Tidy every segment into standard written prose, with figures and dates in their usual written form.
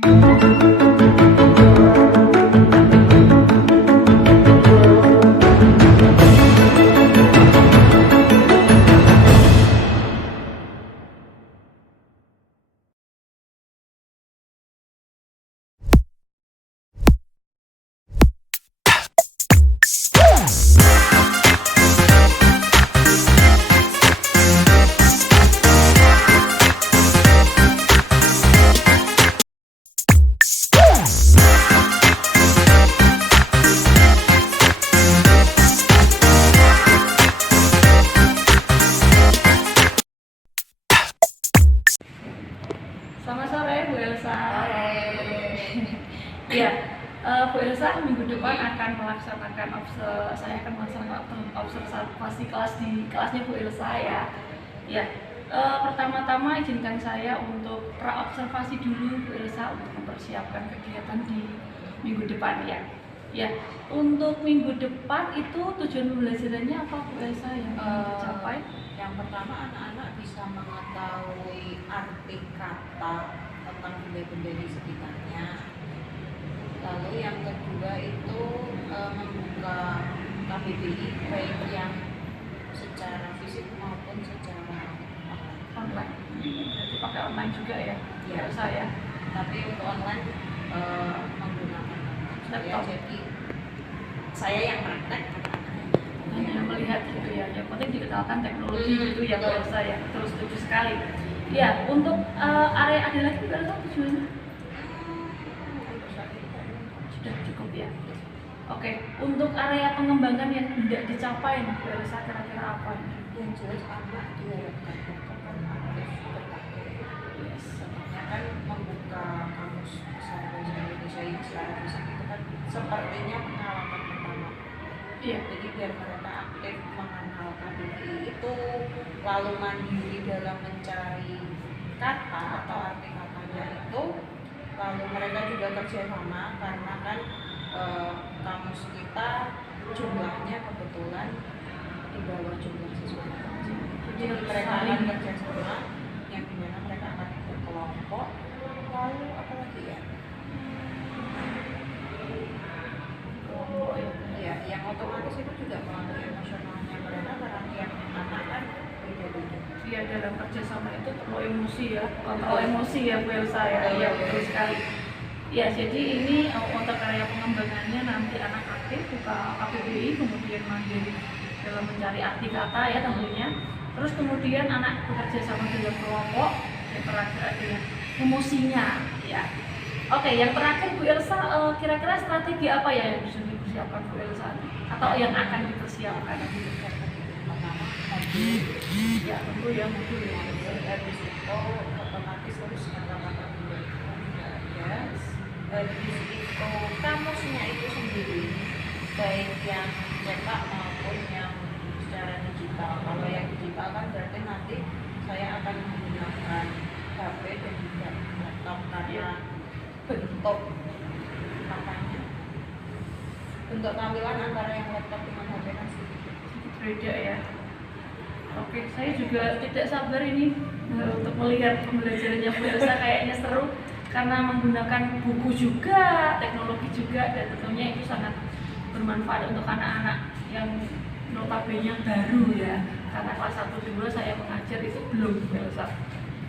Selamat sore Bu Elsa. Iya, Bu Elsa minggu depan akan melaksanakan observasi kelas di kelasnya Bu Elsa ya. Ya, pertama-tama izinkan saya untuk praobservasi dulu Bu Elsa untuk mempersiapkan kegiatan di minggu depan ya. Ya, untuk minggu depan itu tujuan pembelajarannya apa Bu Elsa yang dicapai? Yang pertama, anak-anak bisa mengetahui arti kata tentang benda-benda di sekitarnya. Lalu yang kedua itu membuka KBBI baik yang secara fisik maupun secara online. Jadi pakai online juga ya, ya saya. Tapi untuk online menggunakan laptop. Jadi saya yang praktek, hanya melihat gitu ya. Yang penting dikenalkan teknologi gitu ya Bu Elsa ya. Terus setuju sekali. Ya, untuk area ada lagi Bu Elsa tujuannya? Sudah cukup ya. Oke, untuk area pengembangan yang tidak dicapai Bu Elsa kira-kira apa? Yang jelas anak diharapkan aktif berpraktek. Sebenarnya kan membuka kamus besar bahasa Indonesia yang secara fisik itu kan sepertinya pengalaman pertama. Iya. Jadi biar mereka aktif mengenal KBBI itu, lalu mandiri dalam mencari kata atau arti katanya itu, lalu mereka juga kerjasama karena kan kamus kita jumlahnya kebetulan di bawah jumlah siswa. Jadi mereka akan kerjasama yang dimana mereka akan berkelompok. Lalu apa lagi ya? Ya, yang otomatis itu juga melalui emosionalnya mereka karena yang anak kan beda-beda. Iya, dalam kerjasama itu perlu emosi ya, kontrol emosi ya Bu Elsa ya. Iya, betul sekali. Ya, jadi ini untuk area pengembangannya nanti anak aktif buka KBBI, kemudian mandiri dalam mencari arti kata ya tentunya. Terus kemudian anak bekerja sama dengan kelompok, yang terakhir adalah emosinya ya. Oke, yang terakhir Bu Elsa, kira-kira strategi apa ya yang bisa dipersiapkan Bu Elsa atau yang akan dipersiapkan? Pertama, modul. Ya, tentu ya modul ya. Habis itu otomatis harus kata-kata dulu. Habis itu kamusnya itu sendiri, baik yang cetak maupun yang secara digital. Kalau yang digital kan berarti nanti saya akan menggunakan HP dan juga laptop karena bentuk katanya, bentuk tampilan antara yang laptop dengan HP masih beda ya. Oke, saya juga tidak sabar ini untuk melihat pembelajarannya Bu Elsa, kayaknya seru karena menggunakan buku juga, teknologi juga, dan tentunya itu sangat bermanfaat untuk anak-anak yang notabene baru ya. Karena kelas 1-2 saya mengajar itu belum Bu Elsa.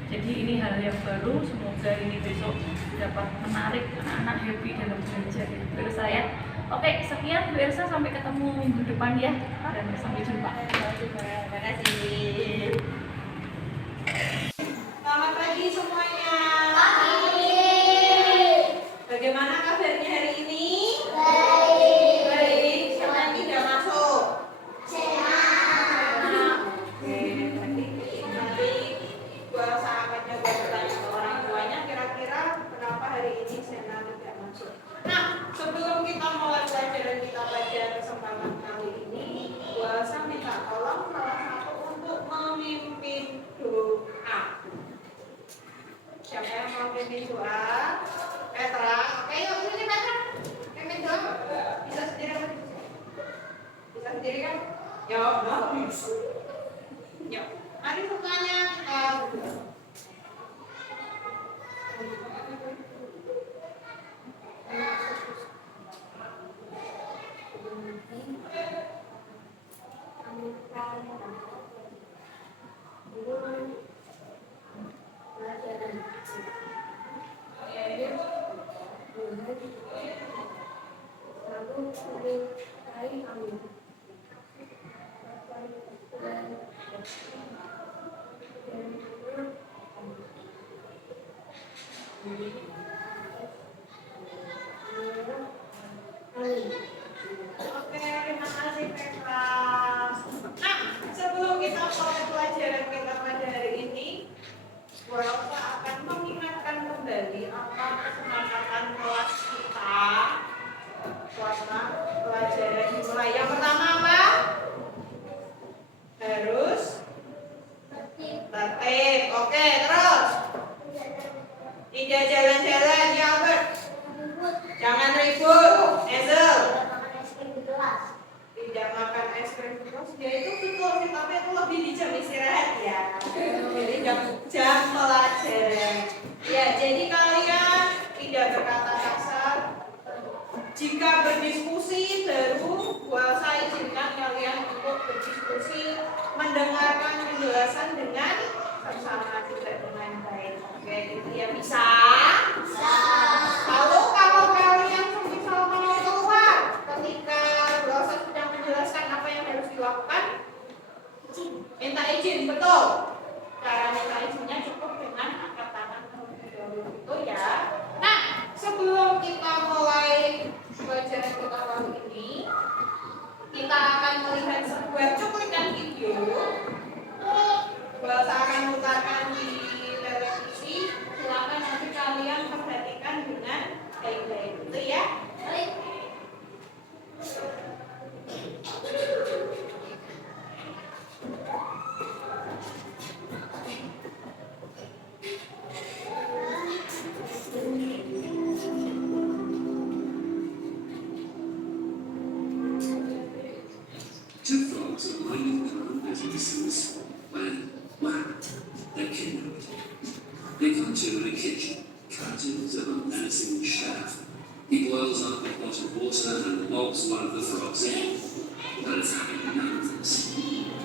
Jadi ini hal yang baru, semoga ini besok dapat menarik anak-anak happy dalam belajar ya Bu Elsa ya. Oke, sekian Bu Elsa, sampai ketemu minggu depan ya, dan sampai jumpa. Terima kasih. Selamat pagi semuanya. Bagaimana kabarnya hari ini? Baik. Baik. Siapa yang tidak masuk? Oke, nanti gua sahabatnya gua bertanya ke orang tuanya kira-kira kenapa hari ini Sena tidak masuk. Nah, sebelum kita mulai pelajaran kita pada kesempatan kali ini, gua minta tolong salah satu untuk memimpin doa. Siapa yang mau memimpin doa? Petra, oke yuk sini Petra, mimpin doa. Bisa sendiri kan? Bisa sendiri kan? Yuk, yuk. Mari semuanya kita berdoa. Oke, terima kasih Petra. Nah, sebelum kita mulai pelajaran kita pada hari ini, Bu Elsa akan mengingatkan kembali apa kesepakatan kelas kita. Puasa pelajaran dimulai. Yang pertama apa? Harus tertib. Oke, terus. Tidak jalan-jalan, ya Albert. Jangan ribut, Ezel. Tidak makan es krim terus. Ya itu betul sih, tapi itu lebih di jam istirahat ya. Jadi jam pelajaran. Ya, jadi kalian tidak berkata kasar. Jika berdiskusi baru saya izinkan kalian untuk berdiskusi, mendengarkan penjelasan dengan bersama juga dengan baik. Oke, itu ya bisa. Lalu kalau kalian misal mau keluar ketika dosen sedang menjelaskan apa yang harus dilakukan, minta izin, betul. Cara minta izinnya cukup dengan angkat tangan terlebih dahulu itu ya. Nah, sebelum kita mulai pelajaran kita kali ini, kita akan melihat sebuah cuplikan video. Bahasa akan putarkan di televisi. Silakan nanti kalian perhatikan dengan baik-baik, gitu ya. Two frogs are minding their own businesses when, wham, they're kidnapped. They come to in a kitchen, curtains of a menacing chef. He boils up a pot of water and lobs one of the frogs in. But it's having none of this.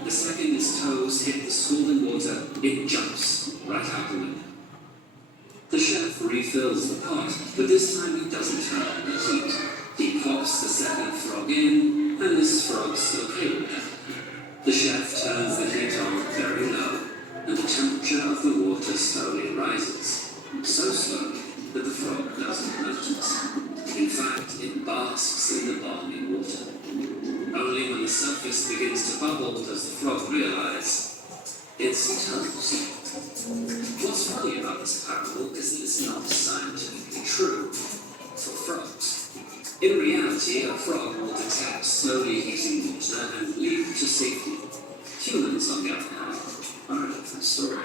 The second its toes hit the scalding water, it jumps right out the window. The chef refills the pot, but this time he doesn't turn on the heat. He pops the second frog in, and this frog's okay with that. The chef turns the heat on very low, and the temperature of the water slowly rises. So slowly that the frog doesn't notice. In fact, it basks in the balmy water. Only when the surface begins to bubble does the frog realize it's toast. What's funny about this parable is that it's not scientifically true for frogs. In reality, a frog will detect slowly heating water and leap to safety. Humans, on the other hand, are a different story.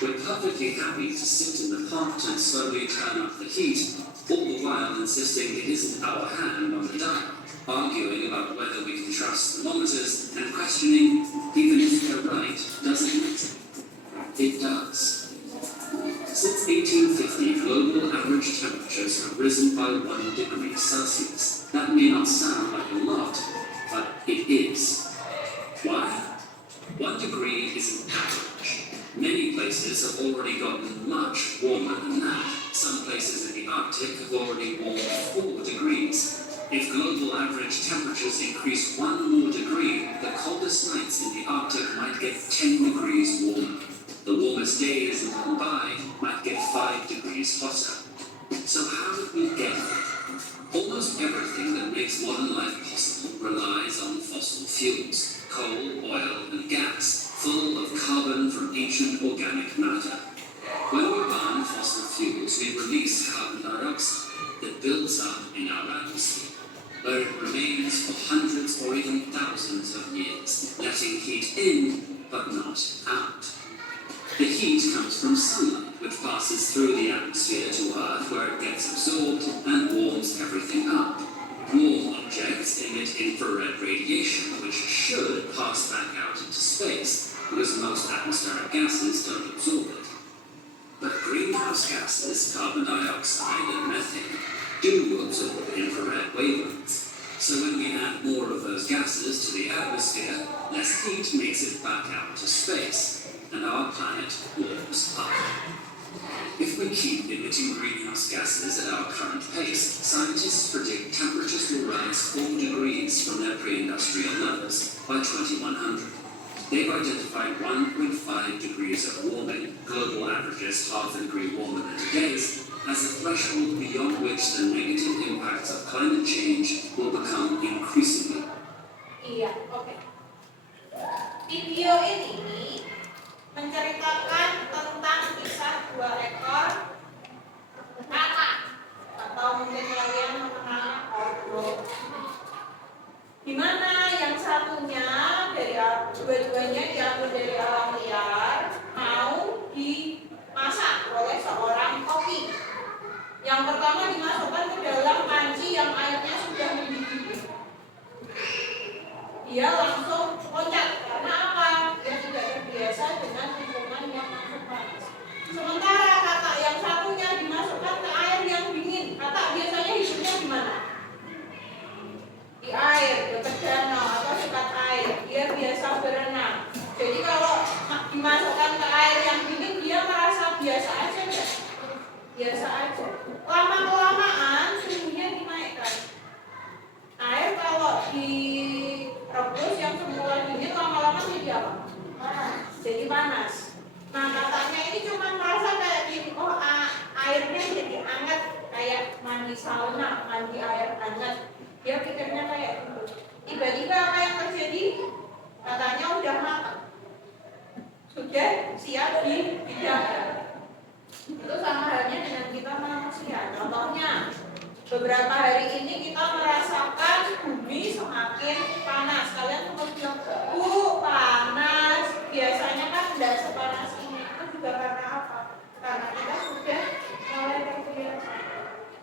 We're perfectly happy to sit in the pot and slowly turn up the heat, all the while insisting it isn't our hand on the dial, arguing about whether we can trust thermometers and questioning even if they're right doesn't matter. It does. Since 1850, global average temperatures have risen by 1 degree Celsius. That may not sound like a lot, but it is. Why? 1 degree is an average. Many places have already gotten much warmer than that. Some places in the Arctic have already warmed 4 degrees. If global average temperatures increase 1 more degree, the coldest nights in the Arctic might get 10 degrees warmer. The warmest days in Mumbai might get 5 degrees hotter. So how did we get there? Almost everything that makes modern life possible relies on fossil fuels, coal, oil, and gas, full of carbon from ancient organic matter. When we burn fossil fuels, we release carbon dioxide that builds up in our atmosphere, where it remains for hundreds or even thousands of years, letting heat in but not out. The heat comes from sunlight, which passes through the atmosphere to Earth, where it gets absorbed and warms everything up. Warm objects emit infrared radiation, which should pass back out into space, because most atmospheric gases don't absorb it. But greenhouse gases, carbon dioxide and methane, do absorb infrared wavelengths. So when we add more of those gases to the atmosphere, less heat makes it back out to space, and our planet warms up. If we keep emitting greenhouse gases at our current pace, scientists predict temperatures will rise 4 degrees from their pre-industrial levels by 2100. They've identified 1.5 degrees of warming, global averages half a degree warmer than today's, as a threshold beyond which the negative impacts of climate change will become increasingly. Iya, oke. Video ini menceritakan tentang kisah 2 ekor kakak, atau mungkin kalian mengenalnya ordo. Di mana yang satunya dari dua-duanya diambil dari alam liar, mau dimasak oleh seorang koki. Yang pertama dimasukkan ke dalam panci yang airnya sudah mendidih. Dia langsung loncat karena apa? Dia tidak terbiasa dengan lingkungan yang langsung panas. Sementara kakak yang satunya dimasukkan ke air yang dingin. Kakak biasanya hidupnya di mana? Di air, dekat danau atau dekat air. Dia biasa berenang. Jadi kalau dimasukkan ke air yang dingin, dia merasa biasa aja enggak? Biasa aja. Lama-kelamaan suhunya dinaikkan. Air kalau direbus yang semula dingin lama-lama jadi apa? Jadi panas. Nah katanya ini cuma merasa kayak gini, oh airnya jadi hangat, kayak mandi sauna, mandi air hangat. Dia pikirnya kayak gitu. Tiba-tiba apa yang terjadi? Katanya udah matang, sudah siap dihidangkan. Itu sama halnya dengan kita manusia. Contohnya, beberapa hari ini kita merasakan bumi semakin panas. Kalian sempat bilang, panas. Biasanya kan tidak sepanas ini. Itu juga karena apa? Karena kita sudah mulai terbiasa.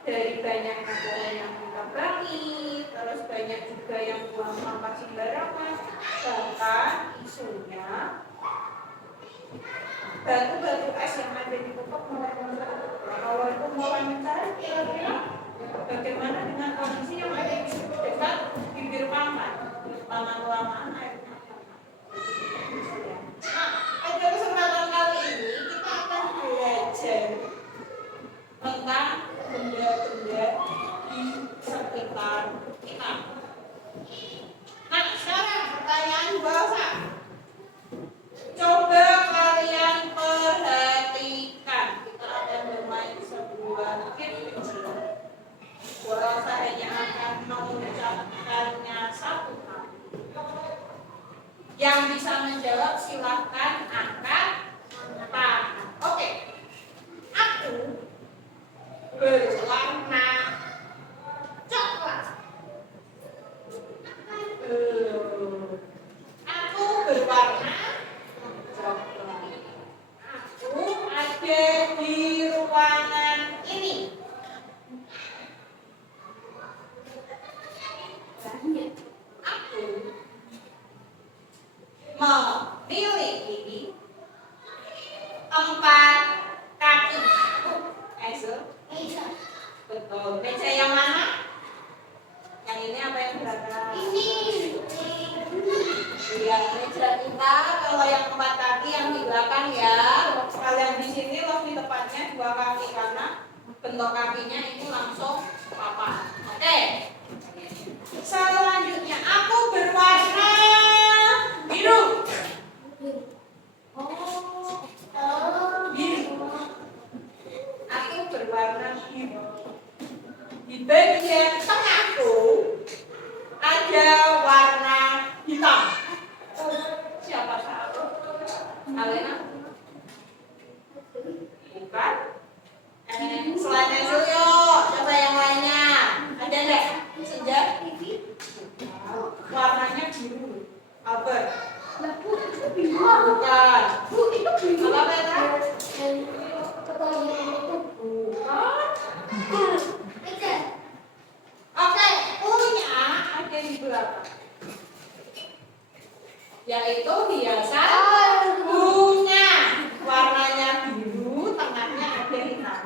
Dari banyaknya pohon yang kita bangi, terus banyak juga yang buang sampah sembarangan. Bahkan isunya batu-batu es yang ada di pupuk mulai mencari. Kalau itu mulai mencari, kira-kira bagaimana dengan kondisi yang ada di dekat bibir paman? Lama-kelamaan airnya. Nah, pada kesempatan kali ini kita akan belajar tentang benda-benda di sekitar kita. Nah, sekarang pertanyaan bahasa. Coba kalian perhatikan, kita akan bermain sebuah game kecil. Bahasa hanya akan mengucapkannya satu kali. Yang bisa menjawab silahkan angkat tangan. Oke. Aku berwarna coklat. Aku berwarna coklat. Aku ada di ruangan ini. Aku memiliki 4 kaki. Meja. Betul. Meja yang mana? Yang ini apa yang belakang? Ini. Iya, meja kita kalau yang 4 kaki yang di belakang ya. Kalian di sini lebih tepatnya 2 kaki karena bentuk kakinya ini langsung papan. Oke. Selanjutnya aku berwarna biru. Biru. Aku berwarna biru. Di bagian tengahku ada warna hitam. Siapa tahu? Alena? Bukan? Selain itu yuk, coba yang lainnya. Ada enggak? Sejak warnanya biru. Apa? Bukan. Apa Petra? Oke, punya ada di belakang. Yaitu hiasan bunga. Warnanya biru, tengahnya ada hitam.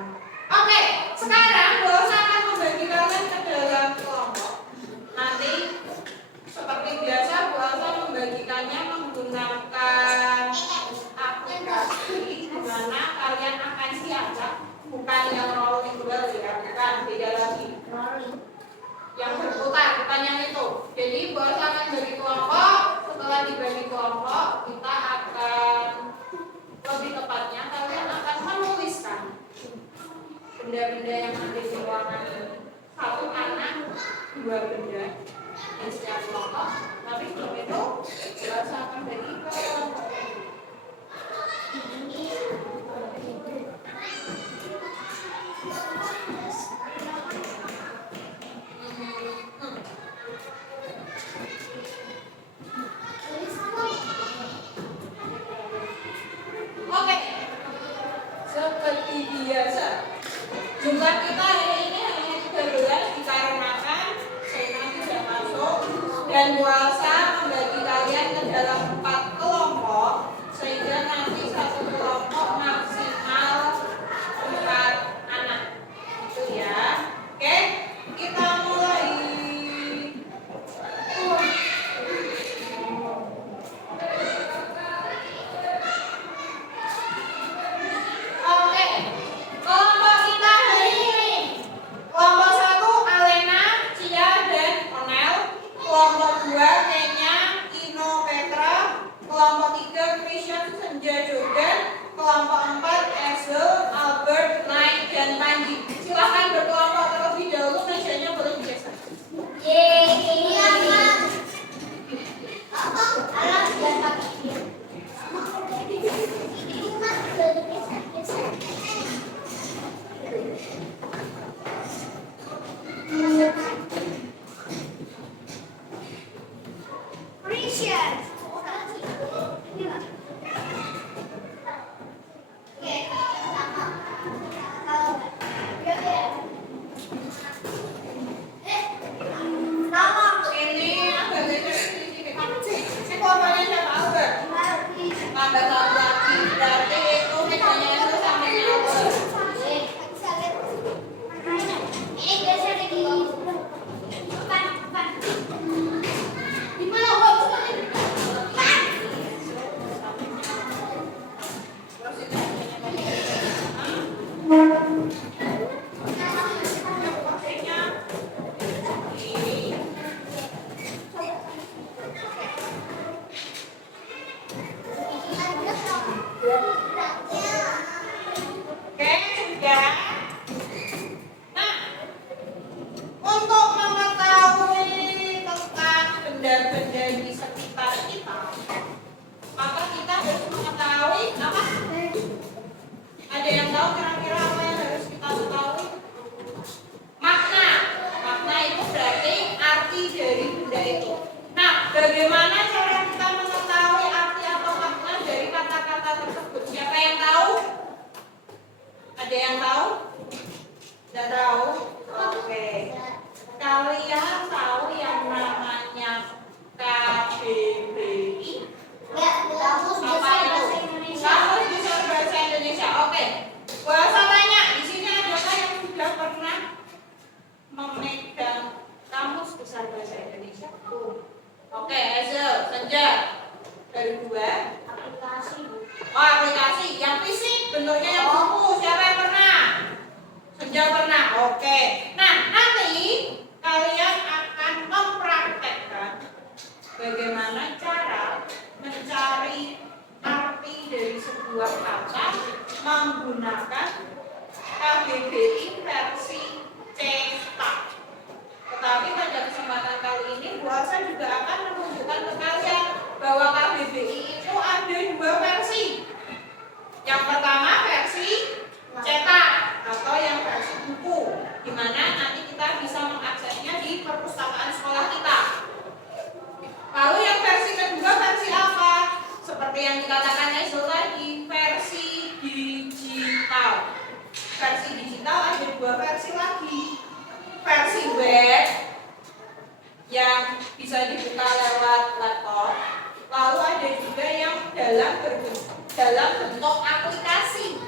Oke, sekarang Bosa akan membagi kalian ke dalam kelompok. Nanti seperti biasa Bosa membagikannya menggunakan aplikasi di mana kalian akan siap bukan yang rolling kembali ya, bukan, beda lagi. Yang berputar, bukan yang itu. Jadi bahasa akan bagi kelompok. Setelah dibagi kelompok, kita akan lebih tepatnya kalian akan menuliskan benda-benda yang ada di ruangan ini. Satu anak, dua benda di setiap kelompok. Tapi sebelum itu, bahasa akan bagi kelompok. Oke, seperti biasa, jumlah kita hari ini hanya 13 dikarenakan Sena tidak masuk dan puasa membagi kalian ke dalam 4 kelompok sehingga nanti satu kelompok maksimal 4 anak. Itu ya. Oke, kita mulai. Oke, kelompok kita hari ini. Kelompok 1 Alena, Cia, dan Onel. Kelompok 2 Kenya, Ino, Petra. Kelompok 3 Christian, Senja, Jordan. Kelompok 4 Ezel, Albert, Naik, dan Panji. Silahkan berkelompok terlebih dahulu, mejanya boleh digeser. Ini agak geser sedikit. Si kelompoknya siapa, Albert? Tambah satu lagi, berarti itu mejanya Ezel sama Albert. Oke, sudah. Nah, untuk mengetahui tentang benda-benda di sekitar kita, maka kita harus mengetahui apa? Ada yang tahu kira-kira apa yang harus kita ketahui? Makna. Makna itu berarti arti dari benda itu. Nah, bagaimana cara kita mengetahui arti atau makna dari kata-kata tersebut? Siapa yang tahu? Ada yang tahu? Tidak tahu? Oke. Kalian tahu yang namanya KBBI? Apa itu? Kamus Besar Bahasa Indonesia. Oke. Bahasa tanya. Di sini adakah yang sudah pernah memegang Kamus Besar Bahasa Indonesia? Oke, Ezel, Senja. Dari 2. Oh, aplikasi. Yang fisik bentuknya yang buku. Siapa yang pernah? Senja pernah. Oke. Nah, nanti kalian akan mempraktekkan bagaimana cara mencari arti dari sebuah kata menggunakan KBBI versi cetak. Tetapi pada kesempatan kali ini Bu Arsa juga akan menunjukkan ke kalian bahwa KBBI itu ada 2 versi. Yang pertama versi cetak atau yang versi buku, di mana nanti kita bisa mengaksesnya di perpustakaan sekolah kita. Lalu yang versi kedua versi apa? Seperti yang dikatakan Ezel tadi, versi digital. Versi digital ada 2 versi lagi. Versi web yang bisa dibuka lewat laptop. Lalu ada juga yang dalam bentuk aplikasi,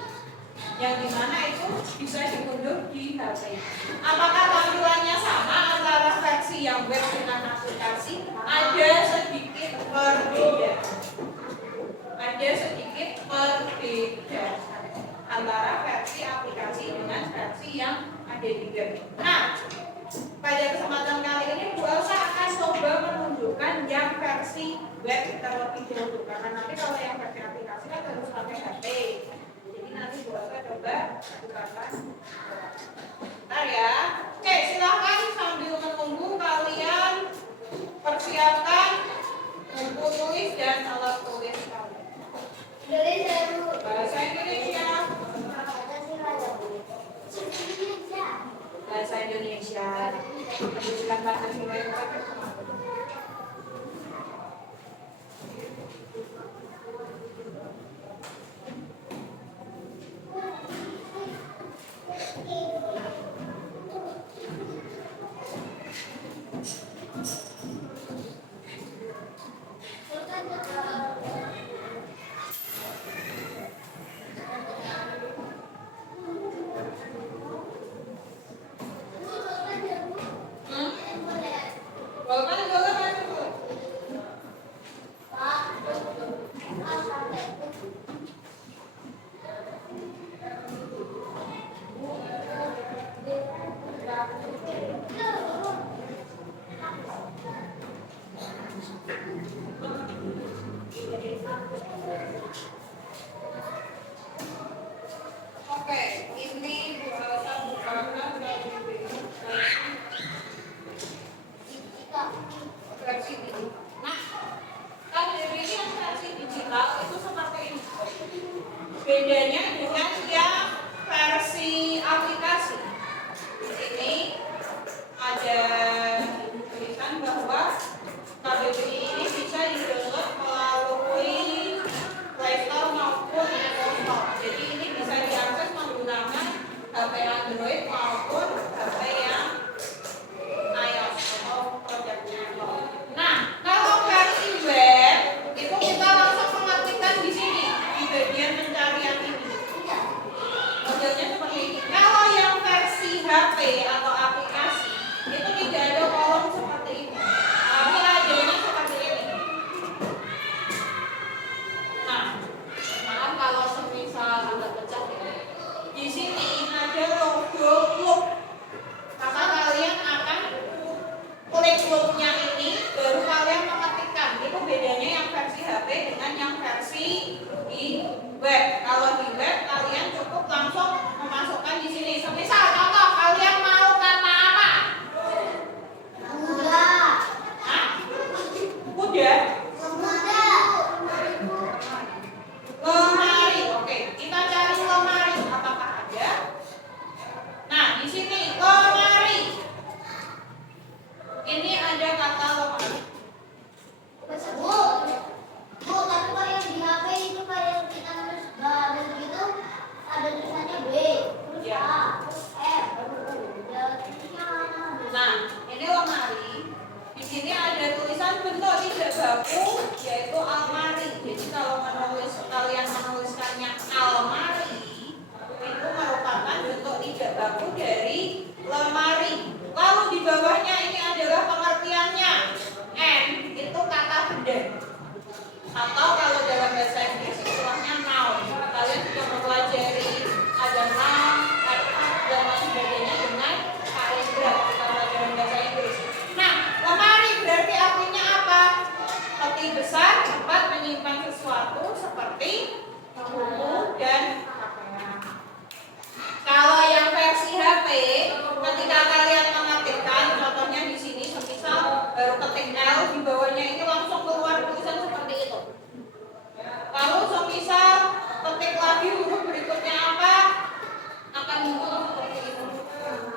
yang dimana itu bisa diunduh di HP. Apakah tampilannya sama antara versi yang web dengan aplikasi? Ada sedikit berbeda. Ada sedikit perbedaan antara versi aplikasi dengan D3. Nah, pada kesempatan kali ini Bu Elsa akan coba menunjukkan yang versi web terlebih dahulu, karena nanti kalau yang versi aplikasi kan harus pakai HP. Jadi nanti Bu Elsa coba bukakan. Bentar ya. Oke, silakan sambil menunggu kalian persiapkan buku tulis dan alat tulis kalian. Bahasa Indonesia. Bahasa Indonesia. Silakan bahasa Indonesia. Oke, ini Bu Elsa bukakan versi digital. Nah, kan ini yang versi digital itu seperti ini. Bedanya dengan yang versi aplikasi. Di sini ada tulisan bahwa KBBI ini bisa di-download melalui Play Store maupun Apple Store. Jadi ini bisa diakses menggunakan HP Android maupun HP yang iOS atau produknya Apple. Nah, kalau versi web itu kita langsung mengetikkan di sini di bagian pencarian ini. Modelnya seperti ini. Kalau yang versi HP atau aplikasi itu tidak ada kolom seperti ini. Tapi adanya seperti ini. Nah, maaf kalau semisal agak pecah ya. Di sini ada logo loop. Maka kalian akan klik loopnya ini, baru kalian mengetikkan. Itu bedanya yang versi HP dengan yang versi di web. Kalau di web kalian cukup langsung memasukkan di sini. Semisal contoh kalian mau kata apa? Hah? Kuda? Lemari. Oke, kita cari lemari. Apakah ada? Nah, di sini lemari. Ini ada kata lemari. Nah, ini lemari. Di sini ada tulisan bentuk tidak baku, yaitu almari. Jadi kalau kalian menuliskannya almari, itu merupakan bentuk tidak baku dari lemari. Lalu di bawahnya ini adalah pengertiannya. N itu kata benda. Atau kalau dalam bahasa Inggris istilahnya noun. Kalian juga mempelajari ada noun, adverb dan lain sebagainya dengan kaligraf kita pelajaran bahasa Inggris. Nah, lemari berarti artinya apa? Peti besar tempat menyimpan sesuatu seperti buku dan pakaian. Kalau yang versi HP, ketika kalian mengetikkan, contohnya di sini, semisal baru ketik L, di bawahnya ini langsung keluar tulisan seperti itu. Lalu semisal ketik lagi huruf berikutnya apa, akan muncul seperti itu.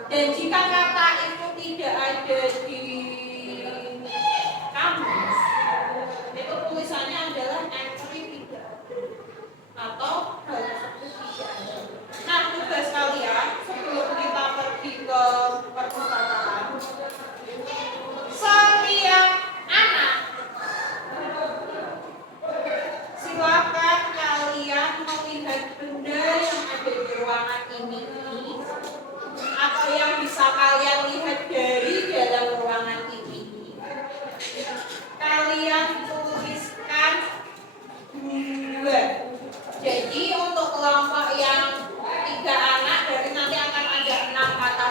Dan jika kata itu tidak ada di kamus, itu tulisannya adalah entry tidak atau hal tersebut tidak ada. Nah, tugas kalian sebelum kita pergi ke perpustakaan, setiap anak silakan kalian melihat benda yang ada di ruangan ini atau yang bisa kalian lihat dari dalam ruangan ini. Kalian tuliskan 2. Jadi untuk kelompok yang 3 anak, dari nanti akan ada 6 kata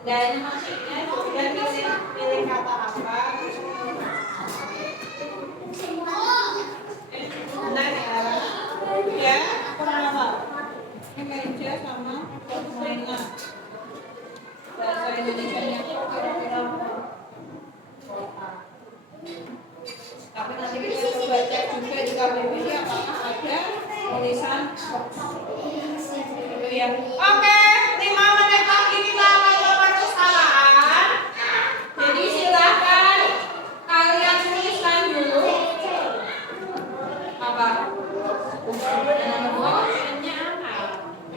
Dan maksudnya dan pilih kata apa? Benar ya? Ya, aku nama. Meja sama mainan. Bahasa Indonesia-nya kira-kira apa? Tapi nanti kita coba cek juga di KBBI apakah ada tulisan itu ya. Oke, 5 menit lagi kita akan coba perpustakaan. Jadi silakan kalian tuliskan dulu apa? Opsinya apa?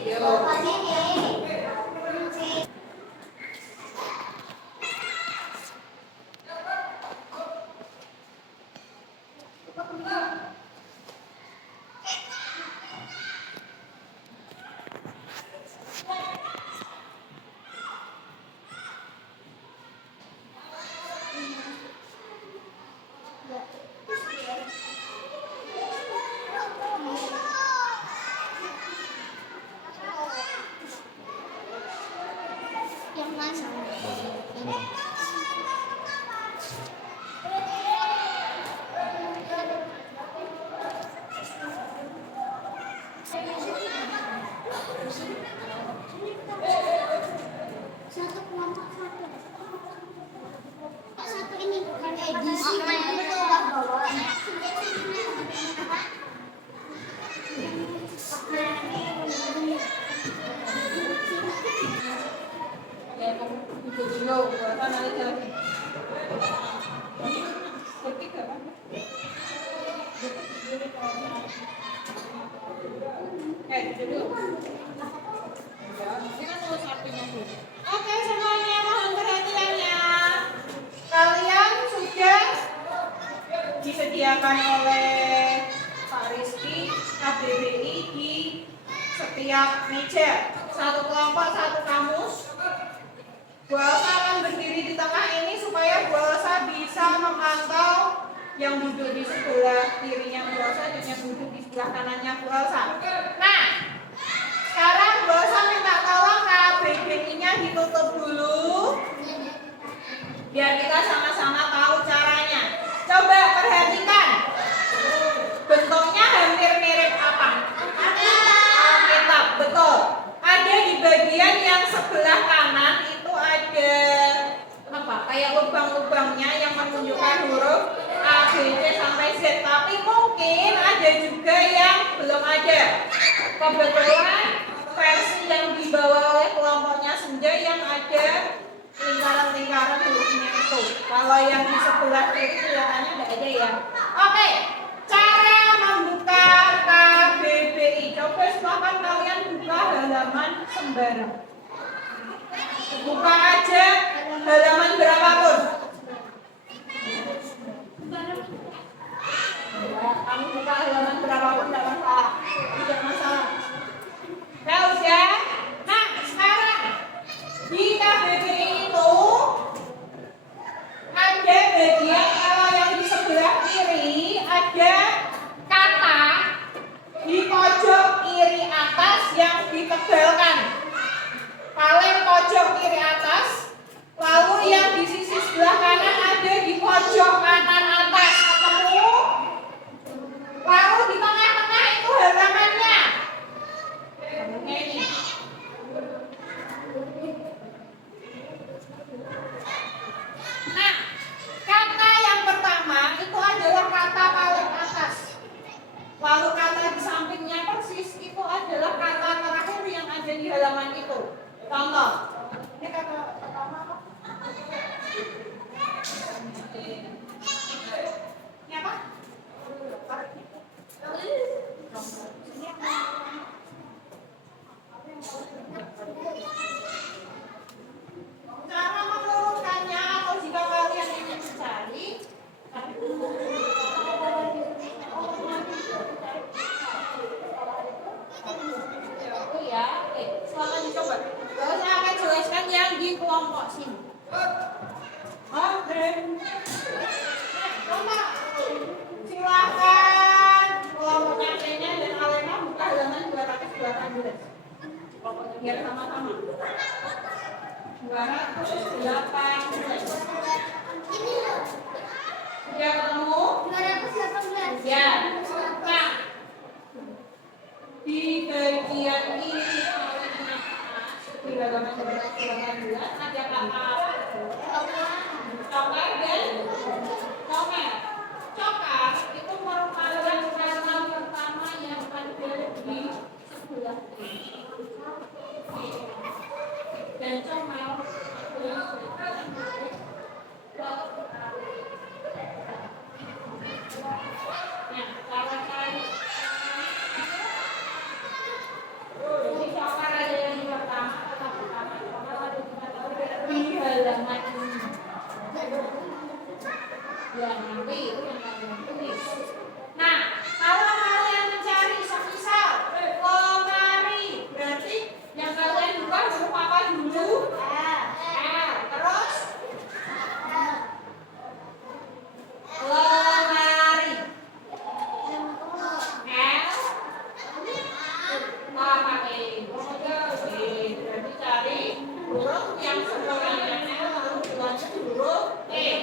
Yuk. Satu ini bukan edisi bawa. Ya, kamu duduk dulu, buatan nanti lagi. Ketik apa? Duduk dulu. Ini kan tulis artinya dulu. Oke, semuanya mohon perhatiannya. Kalian sudah disediakan oleh Pak Rizky KBBI di setiap meja. Satu kelompok, satu kamus. Bu Elsa akan berdiri di tengah ini supaya Bu Elsa bisa memantau yang duduk di sebelah kirinya Bu Rosa dan yang duduk di sebelah kanannya Bu Rosa. Nah, sekarang Bu Rosa minta tolong KBBI-nya ditutup dulu biar kita sama-sama tahu caranya. Coba perhatikan, bentuknya hampir mirip apa? Alkitab, betul. Ada di bagian yang sebelah kanan itu ada apa? Kayak lubang-lubangnya yang menunjukkan huruf A, B, C sampai Z. Tapi mungkin ada juga yang belum ada. Kebetulan versi yang dibawa oleh kelompoknya Senja yang ada lingkaran-lingkaran hurufnya itu. Kalau yang di sebelah kiri kelihatannya nggak ada ya. Oke, cara membuka KBBI. Coba silakan kalian buka halaman sembarang. Buka aja halaman berapapun. Kamu buka halaman berapapun tidak masalah. Tidak masalah. Ya udah. Nah, sekarang di KBBI itu ada bagian, kalau yang di sebelah kiri ada kata di pojok kiri atas yang ditebalkan. Paling pojok kiri atas, lalu yang di sisi sebelah kanan ada di pojok kanan atas, ketemu. Lalu di tengah-tengah itu halamannya. Ini. Nah, kata yang pertama itu adalah kata paling atas. Lalu kata di sampingnya persis itu adalah kata terakhir yang ada di halaman itu. Contoh, ini kata pertama apa? Ini apa? Cara meluruskannya atau jika kalian ingin mencari, ya, oke, silakan dicoba. Terus saya akan jelaskan yang di kelompok sini. Oke. Coba silakan kelompoknya Kenya dan Alena buka halaman 218. Kelompoknya biar sama-sama. 218. Sudah ketemu? 218. Ya. Nah, di bagian ini di halaman 218 ada kata apa? Cokar dan comer. Cokar itu merupakan kata pertama yang ada di sebelah kiri. Dan comer nah, kalau tadi jadi cokar ada yang di pertama, kata pertama cokar ada di halaman ini. Ya, nanti itu yang kalian tulis. Nah, kalau kalian mencari semisal lemari, berarti yang kalian buka huruf apa dulu? L. Terus lemari. L. Pakai berarti cari huruf yang sebelahnya L lalu dilanjut huruf E.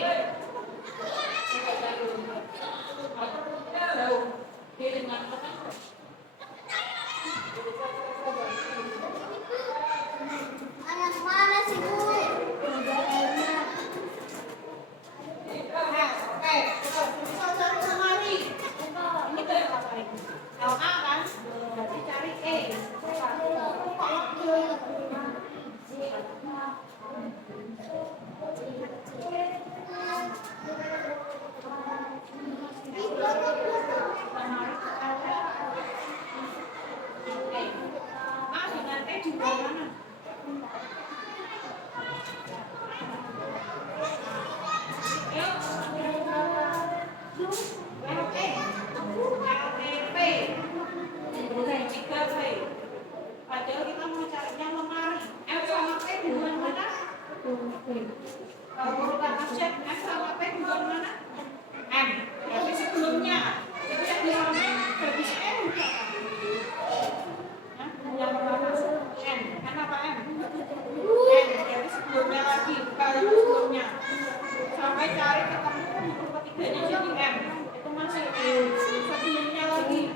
cari ketemu huruf ketiganya jadi M. Itu masih sebelumnya lagi.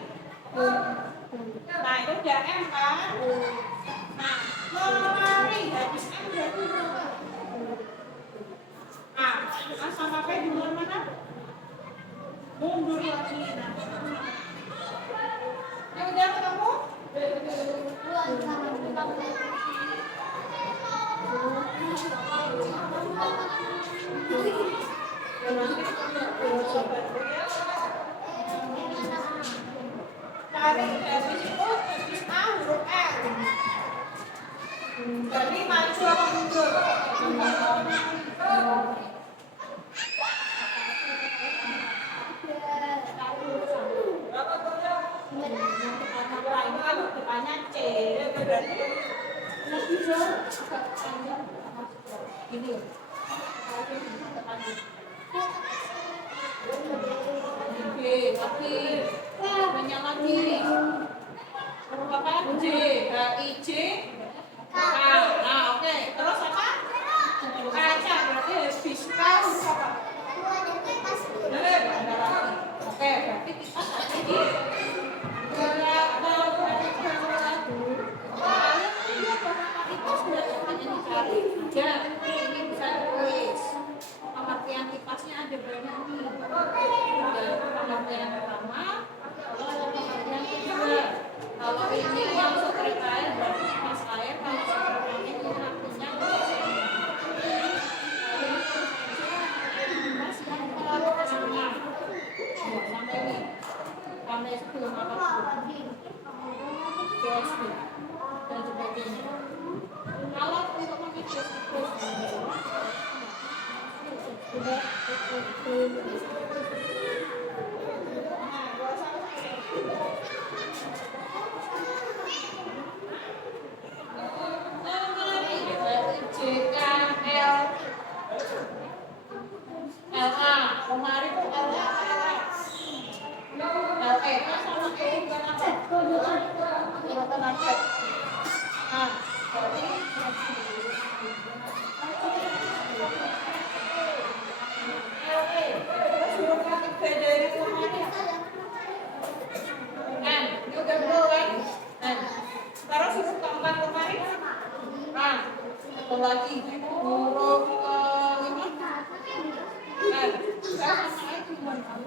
Nah, itu udah M kan? Nah, lari habis M berarti berapa? A. A sama P duluan mana? Mundur lagi. Nah, ya udah ketemu? Cari habis itu habis A huruf R. Jadi maju apa mundur? Ini kan depannya C, berarti ini. Oke, lagi banyak lagi. Apa? J, H, I, J, K. Nah, oke. Terus apa? Kaca, berarti habis K huruf apa? Oke, berarti kita tadi ini bisa tulis pengertian tipasnya ada banyak nih. Pengertian pertama, kalau pengertian kedua, kalau ini yang sekretariat berarti kipas air, kalau sekretariat itu artinya sampai ini, sampai sebelum apa? JSP dan sebagainya. Kalau untuk mengikuti JKL LA kemarin tuh LA LE sama E bukan apa? Nah, jadi LE terus huruf ketiga dari kemarin N, ini udah betul kan? N. Terus huruf keempat kemarin nah, satu lagi huruf kelima N. Sekarang sama itu gimana?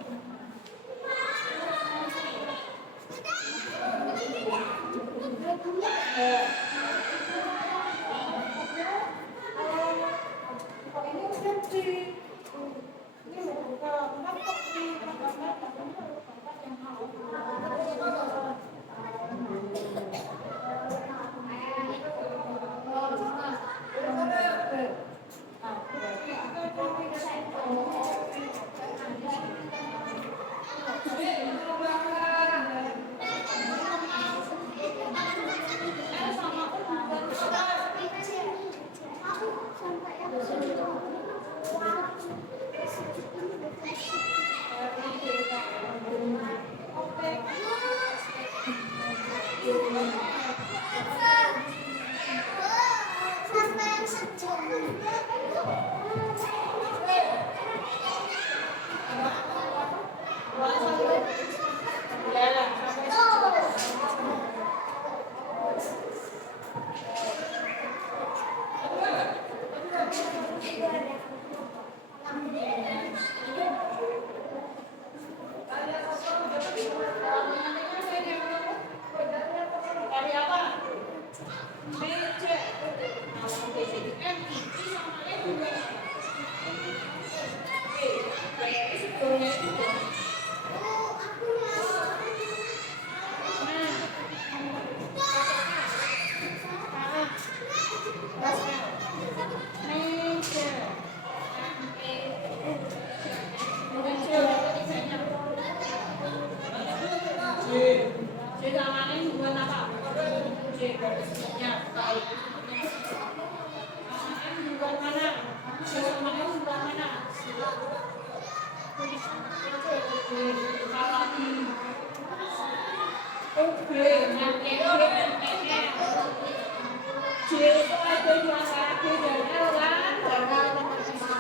J itu ada di antara B dan L kan, karena nomor sisi.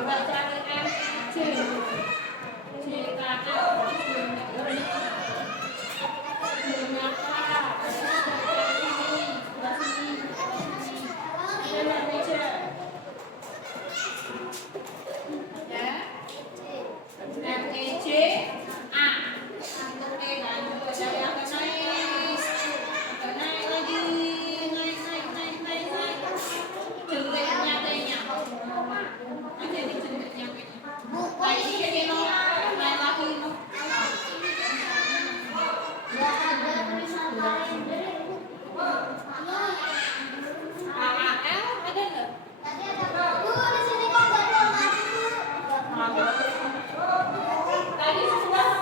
Baca Tadi sudah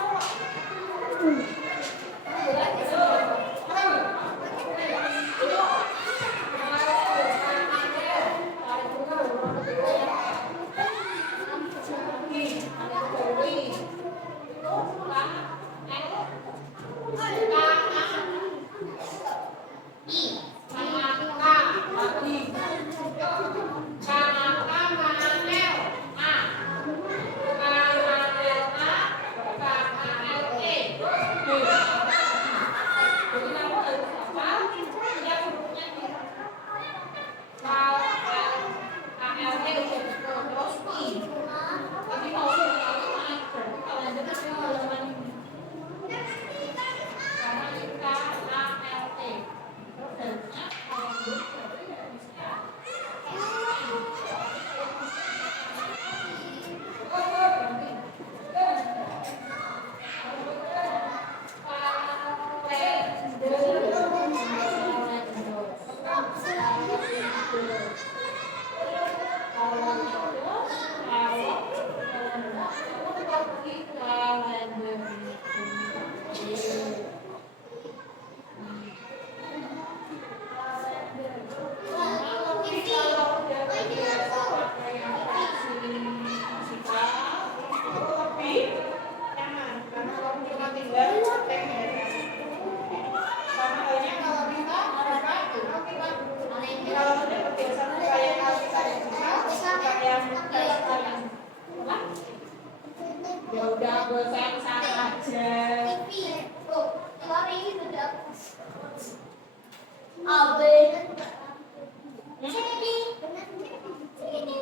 ya udah gue sayang aja.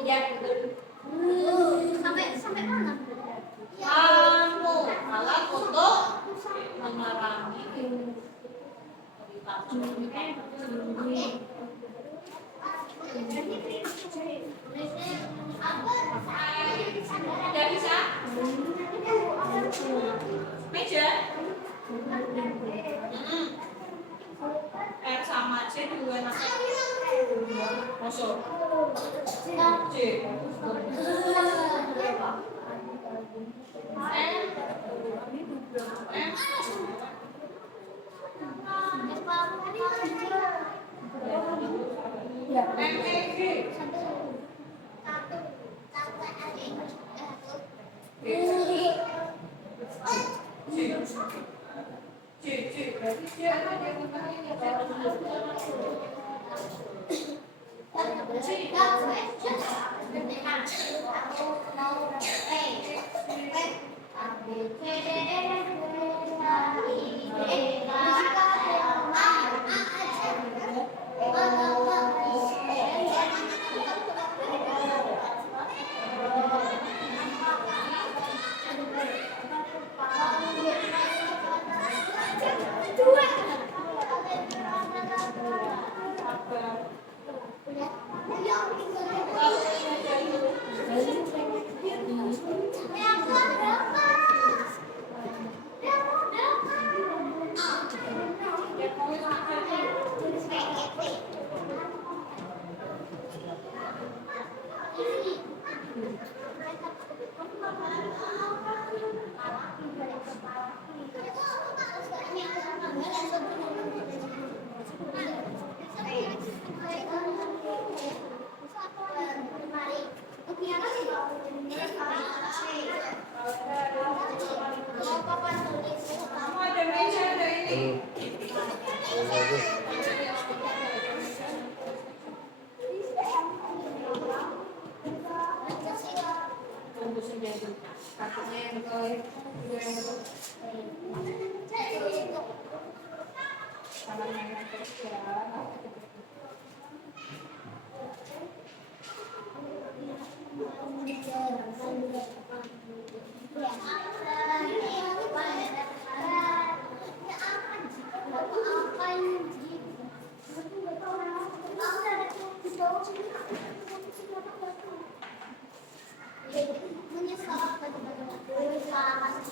Ya, Sampai mana? kamu alat untuk menerangi tidak bisa meja R sama C dua masuk C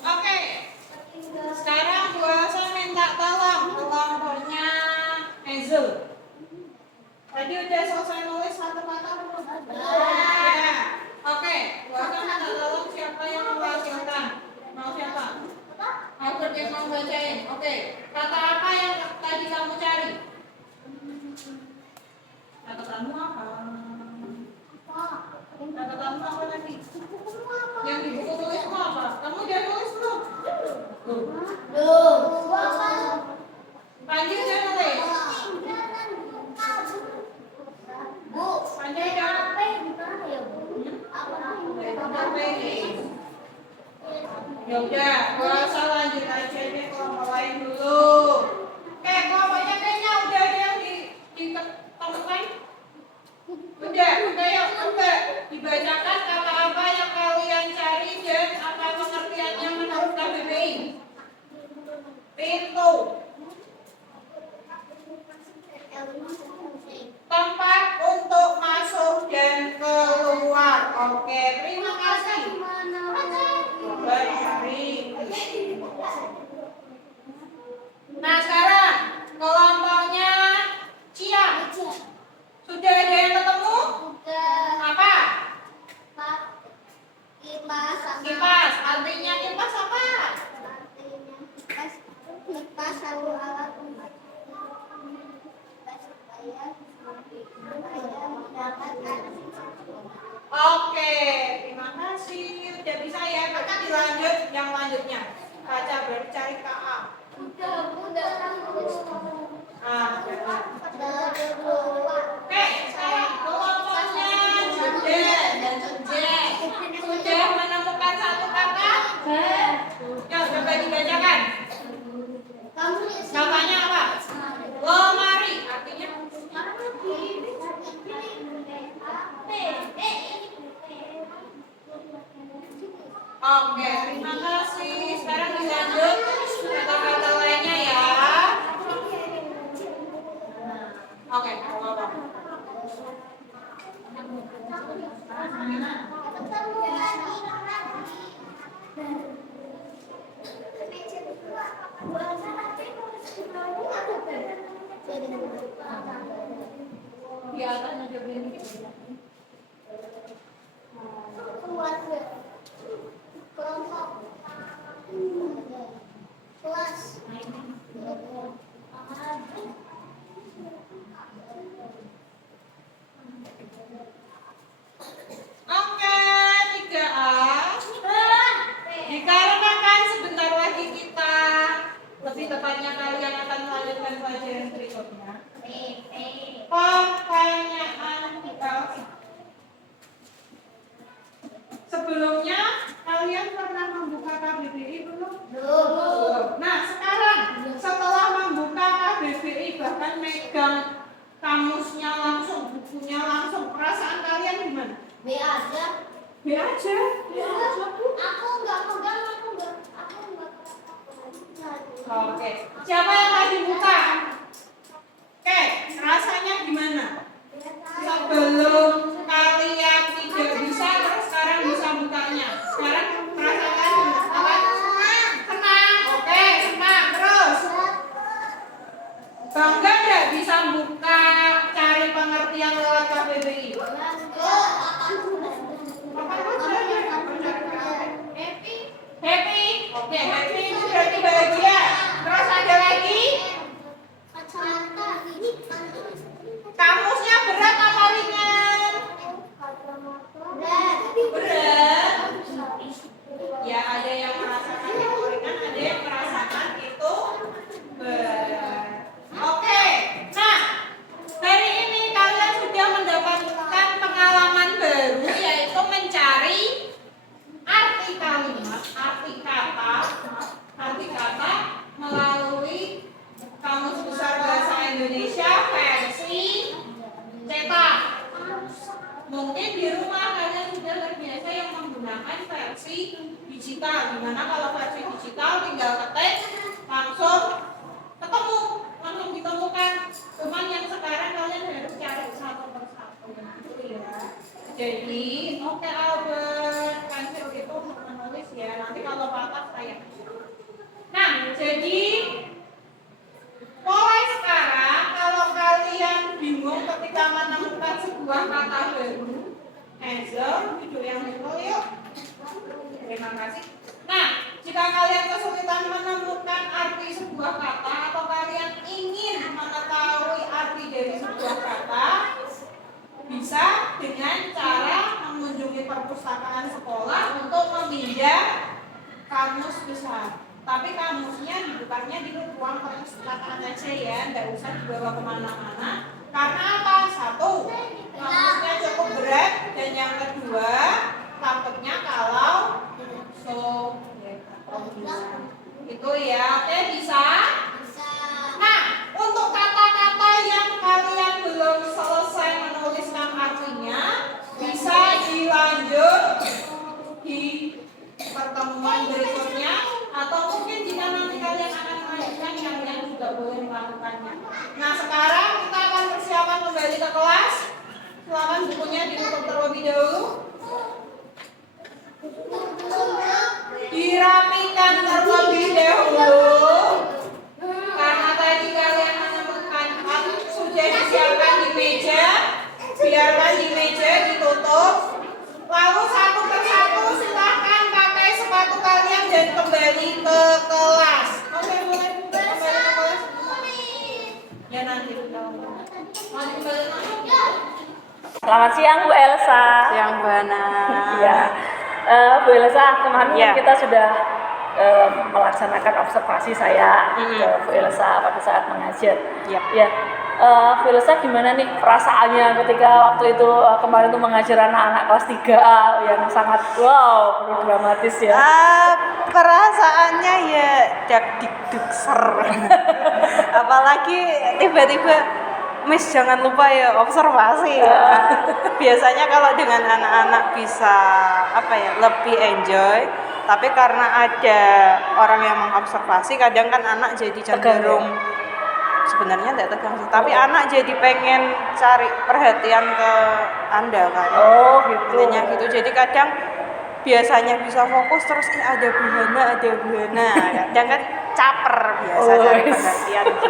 Oke, sekarang saya minta tolong kelompoknya Hazel. Tadi udah selesai nulis satu kata belum? Ya. Oke, saya minta tolong siapa? Siapa yang mau silahkan? Mau siapa? Albert yang mau bacain. Oke. Kata apa yang tadi kamu cari? Kata kamu apa? Kata kamu apa tadi? Yang di buku tulismu apa? Kamu udah nulis belum? Panji udah nulis? Panji udah? Ya udah, gak usah lanjut aja deh kelompok lain dulu. Kelompoknya kayaknya udah ada yang ditemukan. Udah ya, udah dibacakan kata apa yang kalian cari dan apa pengertiannya menurut KBBI. Pintu, tempat untuk masuk dan keluar. Oke, terima kasih. Coba dicari. Nah sekarang kelompoknya Cia. Sudah ada yang ketemu? Apa? Kipas. Artinya kipas apa? Kipas selalu alat untuk Oke, terima kasih. Udah bisa ya. Kita dilanjut yang lanjutnya. Baca berarti cari KA. Oke, sekarang kelompoknya Jeda dan Jek. Sudah menemukan satu kata? Ya, coba dibacakan. Katanya apa? Lemari. Artinya? Oke, terima kasih. Sekarang dilanjut kata-kata lainnya ya. Oke, apa? Di atas aja begini. kelompok kelas Oke, 3A. Dikarenakan sebentar lagi kita, lebih tepatnya kalian akan melanjutkan pelajaran berikutnya. Pertanyaan kita. Sebelumnya kalian pernah membuka KBBI belum? Belum. Nah, sekarang setelah membuka KBBI bahkan megang kamusnya langsung, bukunya langsung, perasaan kalian gimana? B aja. B aja. Aku enggak pegang, aku enggak. Oke. Siapa yang tadi buka? Oke, rasanya gimana? Sebelum kalian tidak bisa, terus sekarang bisa bukanya. Sekarang perasaan apa? Senang. Oke, senang. Terus bangga nggak bisa buka, cari pengertian lewat KBBI? Happy. Oke, happy itu berarti bahagia. Terus ada lagi? Kamusnya berat apa ringan? Berat. Ya, ada yang merasakan itu ringan, ada yang merasakan itu berat. Oke. Nah, hari ini kalian sudah mendapatkan pengalaman baru, yaitu mencari arti kalimat, arti kata melalui Kamus Besar Bahasa Indonesia versi cetak. Mungkin di rumah kalian sudah terbiasa yang menggunakan versi digital, dimana kalau versi digital tinggal ketik langsung ketemu, langsung ditemukan. Cuman yang sekarang kalian harus cari satu persatu, gitu ya. Jadi, oke Albert, pensil itu untuk menulis ya. Nanti kalau patah saya. Nah, jadi mulai sekarang kalau kalian bingung ketika menemukan sebuah kata baru, Hazel, duduk yang betul yuk. terima kasih. Nah, jika kalian kesulitan menemukan arti sebuah kata atau kalian ingin mengetahui arti dari sebuah kata, bisa dengan cara mengunjungi perpustakaan sekolah untuk meminjam kamus besar. Tapi kamusnya dibukanya di ruang perpustakaan aja ya, nggak usah dibawa kemana-mana. Karena apa? Satu, kamusnya cukup berat, dan yang kedua, takutnya kalau itu ya. Oke, bisa? Nah, untuk kata-kata yang kalian belum selesai menuliskan artinya, bisa dilanjut di pertemuan berikutnya, atau mungkin jika nanti kalian akan melanjutkan, kalian juga boleh melakukannya. Nah, sekarang kita akan persiapan kembali ke kelas. Silakan bukunya ditutup terlebih dahulu, dirapikan terlebih dahulu, karena tadi kalian menemukan sudah disiapkan di meja. Biarkan di meja ditutup. Lalu satu persatu silahkan pakai sepatu kalian dan kembali ke kelas. Oke, boleh kembali ke kelas. Ya nanti mau kembali lagi. Selamat siang Bu Elsa. Siang Bu Hana. Ya, Bu Elsa, kemarin Ya. kita sudah melaksanakan observasi saya ke Bu Elsa pada saat mengajar. Ya. Ya, Bu Elsa gimana nih perasaannya ketika waktu itu kemarin tuh mengajar anak-anak kelas 3 yang sangat wow, dramatis ya? Perasaannya ya dak-dik-duk ser. Apalagi tiba-tiba Miss jangan lupa ya observasi ya. Biasanya kalau dengan anak-anak bisa lebih enjoy, tapi karena ada orang yang mengobservasi, kadang kan anak jadi cenderung sebenarnya tidak tegang sih, tapi anak jadi pengen cari perhatian ke Anda kan. Oh gitu. Intinya gitu. Jadi kadang biasanya bisa fokus terus ada buana, kadang kan caper biasa cari perhatian gitu.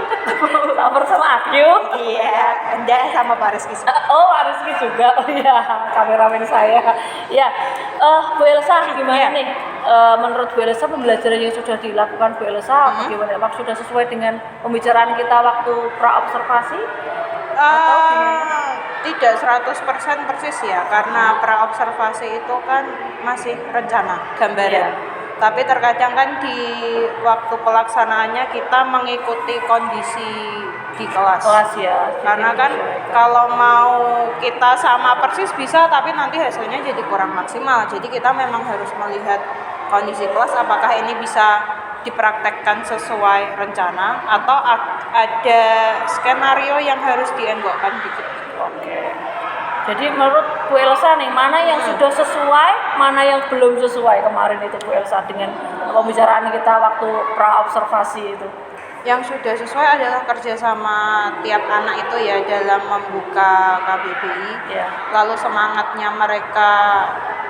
Caper sama aku? Iya, Anda sama Pak Rizky. Oh, Pak Rizky juga. Oh iya, kameramen saya. Ya, Bu Elsa gimana nih? Menurut Bu Elsa pembelajaran yang sudah dilakukan Bu Elsa bagaimana? Apakah sudah sesuai dengan pembicaraan kita waktu pra-observasi? Atau gimana? Tidak 100% persis ya, karena pra-observasi itu kan masih rencana, gambaran. Iya. Tapi terkadang kan di waktu pelaksanaannya kita mengikuti kondisi di kelas. Ya. Karena kan kalau mau kita sama persis bisa, tapi nanti hasilnya jadi kurang maksimal. Jadi kita memang harus melihat kondisi kelas, apakah ini bisa dipraktekkan sesuai rencana atau ada skenario yang harus dienggokkan dikit. Oke. Jadi menurut Bu Elsa nih, mana yang sudah sesuai, mana yang belum sesuai kemarin itu Bu Elsa dengan pembicaraan kita waktu pra-observasi itu? Yang sudah sesuai adalah kerjasama tiap anak itu ya dalam membuka KBBI. Ya. Lalu semangatnya mereka,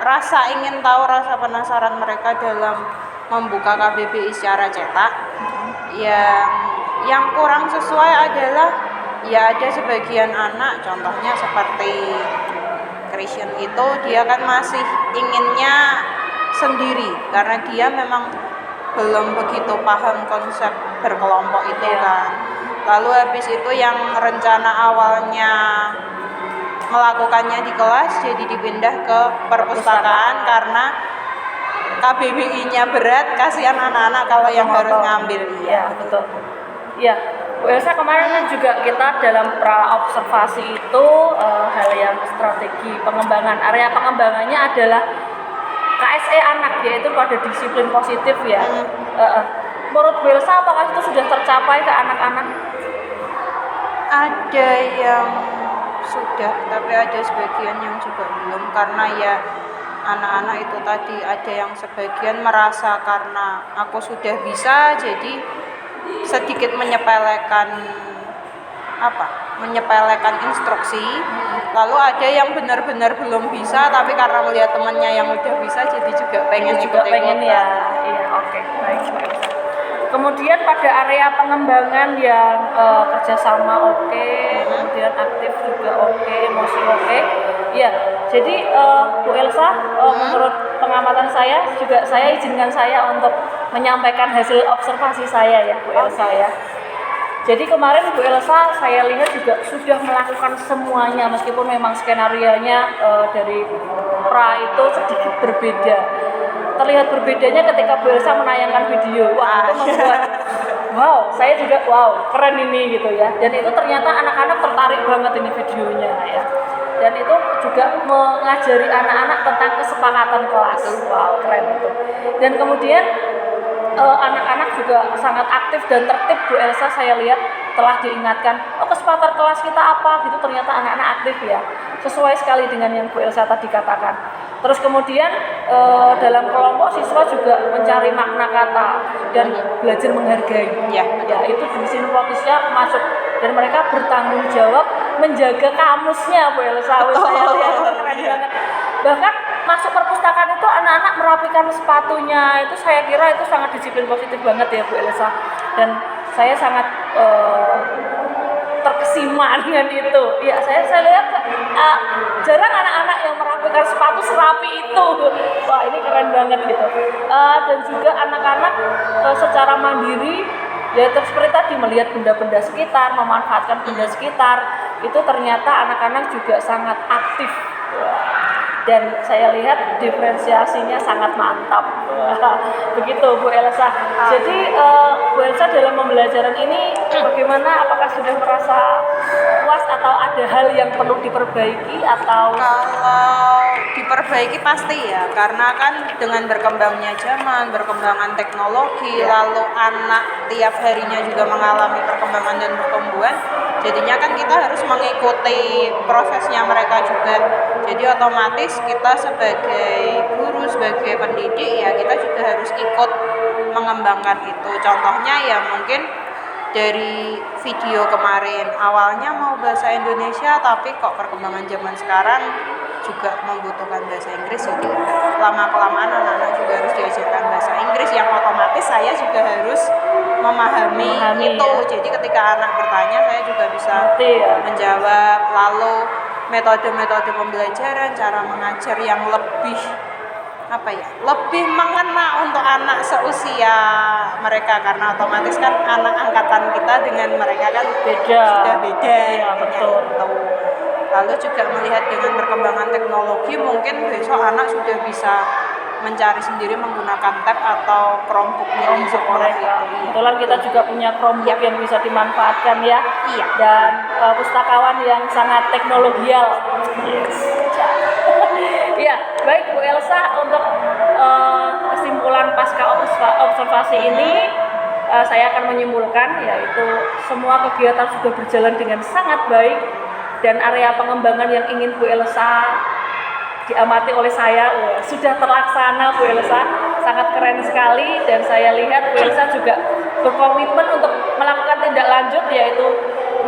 rasa ingin tahu, rasa penasaran mereka dalam membuka KBBI secara cetak. Yang kurang sesuai adalah ya ada sebagian anak, contohnya seperti Christian itu, dia kan masih inginnya sendiri karena dia memang belum begitu paham konsep berkelompok itu kan. Lalu habis itu yang rencana awalnya melakukannya di kelas jadi dipindah ke perpustakaan karena KBBI-nya berat, kasihan anak-anak kalau yang harus ngambil. Iya, betul. Iya, Bu Elsa kemarin kan juga kita dalam pra-observasi itu hal yang strategi pengembangan, area pengembangannya adalah KSE anak, yaitu pada disiplin positif ya. Menurut Bu Elsa apakah itu sudah tercapai ke anak-anak? Ada yang sudah, tapi ada sebagian yang juga belum, karena ya anak-anak itu tadi ada yang sebagian merasa karena aku sudah bisa jadi sedikit menyepelekan instruksi. Lalu ada yang benar-benar belum bisa, tapi karena melihat temannya yang udah bisa jadi juga pengen pengen ya. Iya, oke, baik. Kemudian pada area pengembangan yang kerjasama oke, kemudian aktif juga oke, emosi oke. Ya, jadi Bu Elsa menurut pengamatan saya juga saya izinkan saya untuk menyampaikan hasil observasi saya ya Bu Elsa ya. Jadi kemarin Bu Elsa saya lihat juga sudah melakukan semuanya meskipun memang skenarionya dari pra itu sedikit berbeda. Terlihat berbedanya ketika Bu Elsa menayangkan video. Wah, itu membuat wow, saya juga wow, keren ini gitu ya. Dan itu ternyata anak-anak tertarik banget ini videonya ya. Dan itu juga mengajari anak-anak tentang kesepakatan kelas. Wow, keren itu. Dan kemudian anak-anak juga sangat aktif dan tertib Bu Elsa saya lihat telah diingatkan, oh kesepakatan kelas kita apa gitu, ternyata anak-anak aktif ya, sesuai sekali dengan yang Bu Elsa tadi katakan. Terus kemudian dalam kelompok siswa juga mencari makna kata dan belajar menghargai ya itu di sini notisnya masuk dan mereka bertanggung jawab menjaga kamusnya Bu Elsa. Saya lihat keren banget. Bahkan masuk perpustakaan itu anak-anak merapikan sepatunya, itu saya kira itu sangat disiplin positif banget ya Bu Elsa, dan saya sangat terkesima dengan itu. Ya saya lihat jarang anak-anak yang merapikan sepatu serapi itu. Wah ini keren banget gitu. Dan juga anak-anak secara mandiri ya seperti tadi melihat benda-benda sekitar, memanfaatkan benda sekitar, itu ternyata anak-anak juga sangat aktif. Dan saya lihat diferensiasinya sangat mantap. Begitu Bu Elsa. Jadi Bu Elsa dalam pembelajaran ini bagaimana, apakah sudah merasa puas atau ada hal yang perlu diperbaiki atau? Kalau diperbaiki pasti ya, karena kan dengan berkembangnya zaman, berkembangan teknologi, lalu anak tiap harinya juga mengalami perkembangan dan pertumbuhan, jadinya kan kita harus mengikuti prosesnya mereka juga. Jadi otomatis kita sebagai guru, sebagai pendidik ya kita juga harus ikut mengembangkan itu. Contohnya ya mungkin dari video kemarin awalnya mau bahasa Indonesia tapi kok perkembangan zaman sekarang juga membutuhkan bahasa Inggris, jadi lama-kelamaan anak-anak juga harus diajarkan bahasa Inggris yang otomatis saya juga harus memahami itu ya. Jadi ketika anak bertanya saya juga bisa menjawab. Lalu metode-metode pembelajaran, cara mengajar yang lebih lebih mengena untuk anak seusia mereka, karena otomatis kan anak angkatan kita dengan mereka kan sudah beda ya, betul. Lalu juga melihat dengan perkembangan teknologi mungkin besok anak sudah bisa mencari sendiri menggunakan tab atau Chromebook mereka. Kebetulan kita juga punya Chromebook yang bisa dimanfaatkan ya. Iya. Dan pustakawan yang sangat teknologial. Iya, baik Bu Elsa, untuk kesimpulan pasca observasi ini saya akan menyimpulkan yaitu semua kegiatan sudah berjalan dengan sangat baik dan area pengembangan yang ingin Bu Elsa diamati oleh saya sudah terlaksana. Bu Elsa sangat keren sekali, dan saya lihat Bu Elsa juga berkomitmen untuk melakukan tindak lanjut yaitu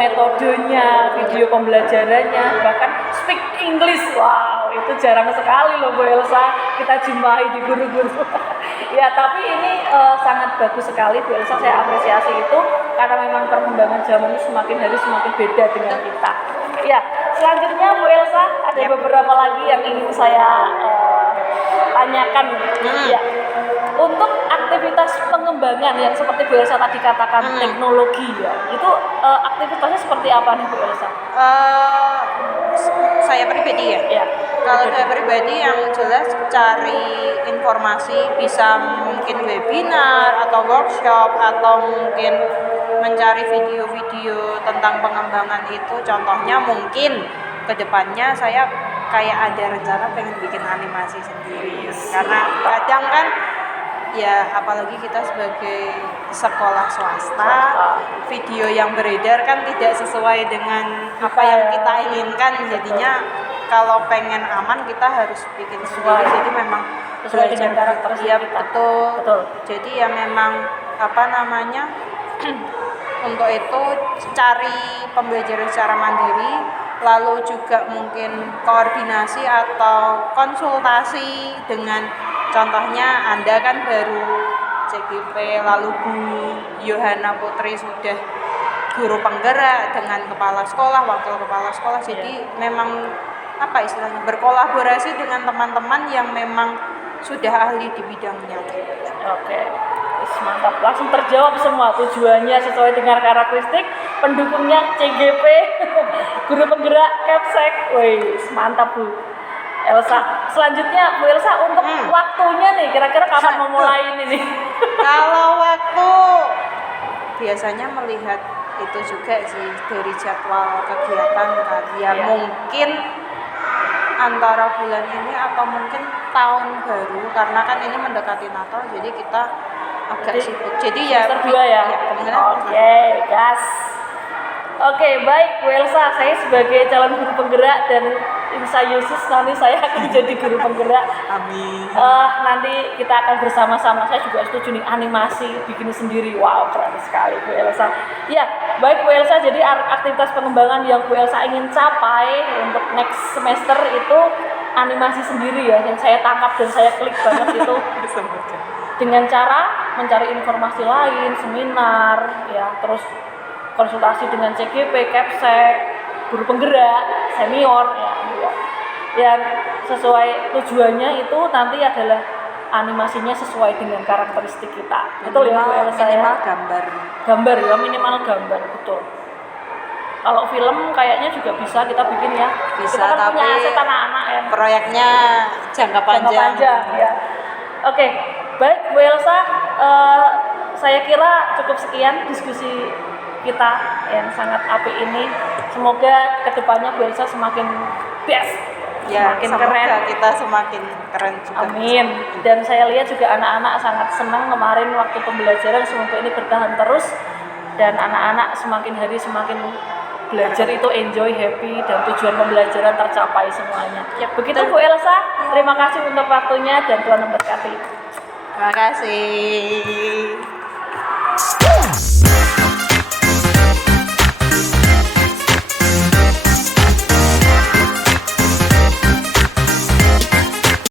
metodenya, video pembelajarannya, bahkan speak English. Wow, itu jarang sekali loh Bu Elsa kita jumpai di guru-guru. Ya, tapi ini sangat bagus sekali Bu Elsa, saya apresiasi itu karena memang perkembangan zaman ini semakin hari semakin beda dengan kita. Ya, selanjutnya Bu Elsa ada beberapa lagi yang ingin saya tanyakan. Ya, untuk aktivitas pengembangan yang seperti Bu Elsa tadi katakan teknologi ya, itu aktivitasnya seperti apa nih Bu Elsa? Saya pribadi ya. Kalau saya pribadi yang jelas cari informasi, bisa mungkin webinar atau workshop atau mungkin mencari video-video tentang pengembangan itu. Contohnya mungkin kedepannya saya kayak ada rencana pengen bikin animasi sendiri, karena kadang kan ya apalagi kita sebagai sekolah swasta, video yang beredar kan tidak sesuai dengan apa yang kita inginkan, jadinya kalau pengen aman kita harus bikin sendiri. Jadi memang sesuai dengan karakter ya, betul. Jadi ya memang untuk itu cari pembelajaran secara mandiri, lalu juga mungkin koordinasi atau konsultasi dengan, contohnya Anda kan baru CGP, lalu Bu Yohana Putri sudah guru penggerak dengan kepala sekolah, wakil kepala sekolah. Jadi memang berkolaborasi dengan teman-teman yang memang sudah ahli di bidangnya. Oke, wis mantap. Langsung terjawab semua tujuannya sesuai dengan karakteristik. Pendukungnya CGP, guru penggerak Kepsek. Wih, mantap Bu Elsa. Selanjutnya Bu Elsa untuk waktunya nih, kira-kira kapan memulai ini nih? Kalau waktu biasanya melihat itu juga sih dari jadwal kegiatan kan. Ya Iya. mungkin antara bulan ini atau mungkin tahun baru karena kan ini mendekati Natal jadi kita agak Jadi, sibuk. Jadi ya semester 2 ya. kemungkinan Oke, gas. Oke, baik Bu Elsa, saya sebagai calon guru penggerak dan Insa Yusus nanti saya akan jadi guru penggerak. amin. Nanti kita akan bersama-sama. Saya juga setuju nih animasi bikin sendiri. Wow, keren sekali Bu Elsa. Ya, baik Bu Elsa. Jadi aktivitas pengembangan yang Bu Elsa ingin capai untuk next semester itu animasi sendiri ya. Yang saya tangkap dan saya klik banget itu dengan cara mencari informasi lain, seminar, ya, terus konsultasi dengan CGP, Kepsek, guru penggerak, senior, ya, gitu. Yang sesuai tujuannya itu nanti adalah animasinya sesuai dengan karakteristik kita. Betul ya Bu Elsa ya? Minimal Gambar ya, minimal gambar, betul. Kalau film kayaknya juga bisa kita bikin ya. Bisa, kita kan punya tapi aset anak-anak ya. proyeknya jangka panjang. Jangka panjang ya. Oke, baik Bu Elsa, saya kira cukup sekian diskusi kita yang sangat apik ini. Semoga kedepannya Bu Elsa semakin best, Ya, semakin semoga keren. kita semakin keren juga. Amin. Dan saya lihat juga anak-anak sangat senang kemarin waktu pembelajaran. Semoga ini bertahan terus dan anak-anak semakin hari semakin belajar itu enjoy, happy, dan tujuan pembelajaran tercapai semuanya. Yap, Begitu betul. Bu Elsa, terima kasih untuk waktunya dan Tuhan memberkati. Terima kasih.